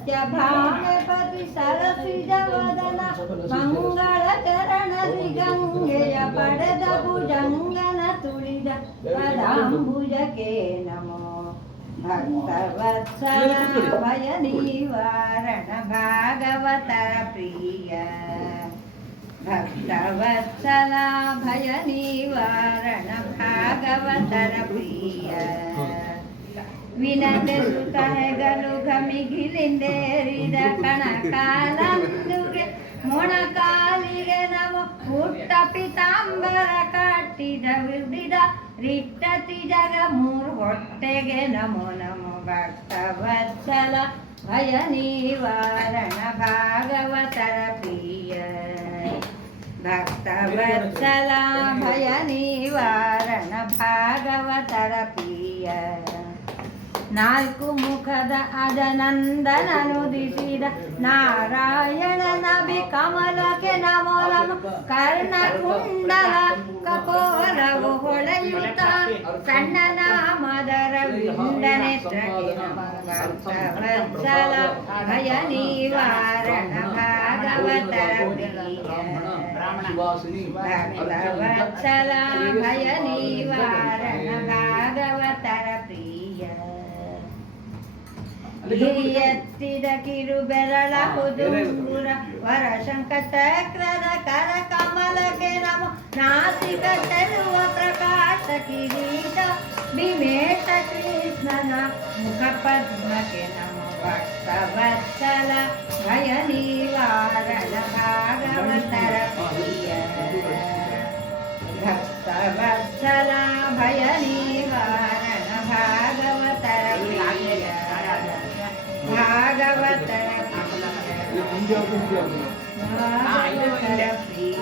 ಸತ್ಯಭಾಮೆಪತಿ ಸರಸಿಜ ವದನ ಮಂಗಳ ಚರಣ ಶ್ರೀಗಂಗೆಯ ಪಡೆದ ಭುಜಂಗನ ತುಳಿದ ಪದಾಂಬುಜಕ್ಕೆ ನಮೋ ಭಕ್ತವತ್ಸಲ ಭಯ ನಿವಾರಣ ಭಾಗವತರ ಪ್ರಿಯ ಭಕ್ತವತ್ಸಲ ಭಯ ನಿವಾರಣ ಭಾಗವತರ ಪ್ರಿಯ ವಿನತೆ ಸುತ ಹೆಗಲು ಘಮಿಗಿಲಿಂದೇರಿದ ಕಣಕಾಲಂದುಗೆ ಮೊಣಕಾಲಿಗೆ ನಮ ಪುಟ್ಟ ಪಿತಾಂಬರ ಕಟ್ಟಿದ ವಿಡಿದ ರಿಟ್ಟತಿ ಜಗ ಮೂರು ಹೊಟ್ಟೆಗೆ ನಮೋ ನಮೋ ಭಕ್ತವತ್ಸಲ ಭಯ ನಿವಾರಣ ಭಾಗವತರ ಪ್ರಿಯ ಭಕ್ತವತ್ಸಲ ಭಯ ನಿವಾರಣ ಭಾಗವತರ ಪ್ರಿಯ ನಾಲ್ಕು ಮುಖದ ಅಜನಂದನನುದಿಸಿದ ನಾರಾಯಣ ನಬಿ ಕಮಲಕ್ಕೆ ನಮೋ ನಮ ಕರ್ಣಕುಂಡಲ ಕಪೋಲವು ಹೊಳೆಯುತ್ತ ಸಣ್ಣ ನಾಮದರ ವಿಂದನೆತ್ರಕ್ಕೆ ನಮೋ ಭಕ್ತವತ್ಸಲ ಭಯ ನಿವಾರಣ ಭಾಗವತರ ಪ್ರಿಯ ಭಕ್ತವತ್ಸಲ ಭಯ ನಿವಾರಣ ಭಾಗವತರ ಪ್ರಿಯ ಹಿರಿಯತ್ತಿದ ಕಿರು ಬೆರಳ ಕುದುಂಬುರ ವರ ಶಂಖ ಚಕ್ರದ ಕರ ಕಮಲಕ್ಕೆ ನಮ ನಾಸಿಕ ಚೆಲುವ ಪ್ರಕಾಶ ಕಿರೀಟ ಬಿಮೇಶ ಕೃಷ್ಣನ ಮುಖ ಪದ್ಮಕ್ಕೆ ನಮ ಭಕ್ತವತ್ಸಲ ಭಯ ನಿವಾರಣ ಭಾಗವತರ ಪ್ರಿಯ ಭಕ್ತವತ್ಸಲ ಭಯ ನಿವಾರಣ ಭಾಗವತರ ಪ್ರಿಯ ಭಾಗವತರ ಪ್ರಿಯ